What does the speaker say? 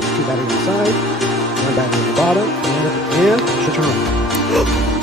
course, 2 batteries on the side, 1 battery on the bottom, and at the end, it should turn on.